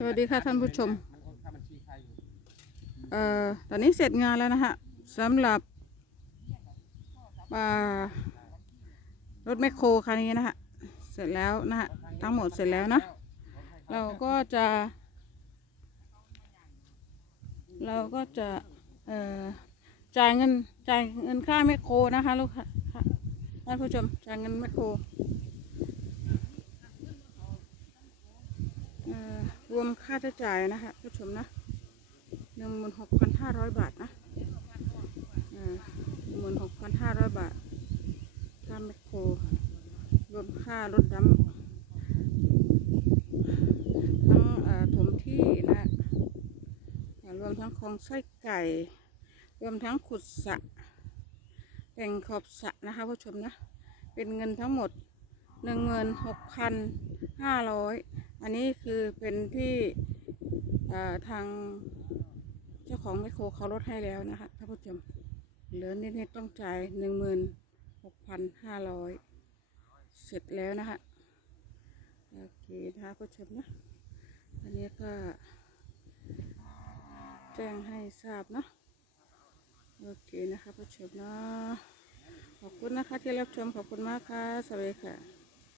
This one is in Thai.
สวัสดีค่ะท่านผู้ชม เอ่อ ตอนนี้เสร็จงานแล้วนะฮะสำหรับรถแมคโครคันนี้นะฮะ เสร็จแล้วนะฮะ ทั้งหมดเสร็จแล้วนะ เราก็จะ เราก็จะ เอ่อ จ่ายเงิน จ่ายเงินค่าแมคโครนะคะลูกค่ะท่านผู้ชม จ่ายเงินแมคโครเอ่อร วมค่าใช้จ่ายนะคะผู้ชมนะหนึ่งหมื่นหกพันห้าร้อยบาทนะหนึ่งหมื่นหกพันห้าร้อยบาทค่าแมคโครรวมค่ารถดำทั้งเอ่อถมที่นะรวมทั้งคลองไส้ไก่ รวมทั้งขุดสะแต่งขอบสะนะคะผู้ชมนะ เป็นเงินทั้งหมดหนึ่งหมื่นหกพันห้าร้อย อันนี้คือเป็นที่ทางเจ้าของไมโครเขาลดให้แล้วนะคะท่านผู้ชมเหลือนิดๆต้องจ่ายหนึ่งหมื่นหกพันห้าร้อยเสร็จแล้วนะคะโอเคนะคะผู้ชมนะอันนี้ก็แจ้งให้ทราบเนาะโอเคนะคะผู้ชมเนาะขอบคุณนะคะที่รับชมขอบคุณมากค่ะ สวัสดีค่ะ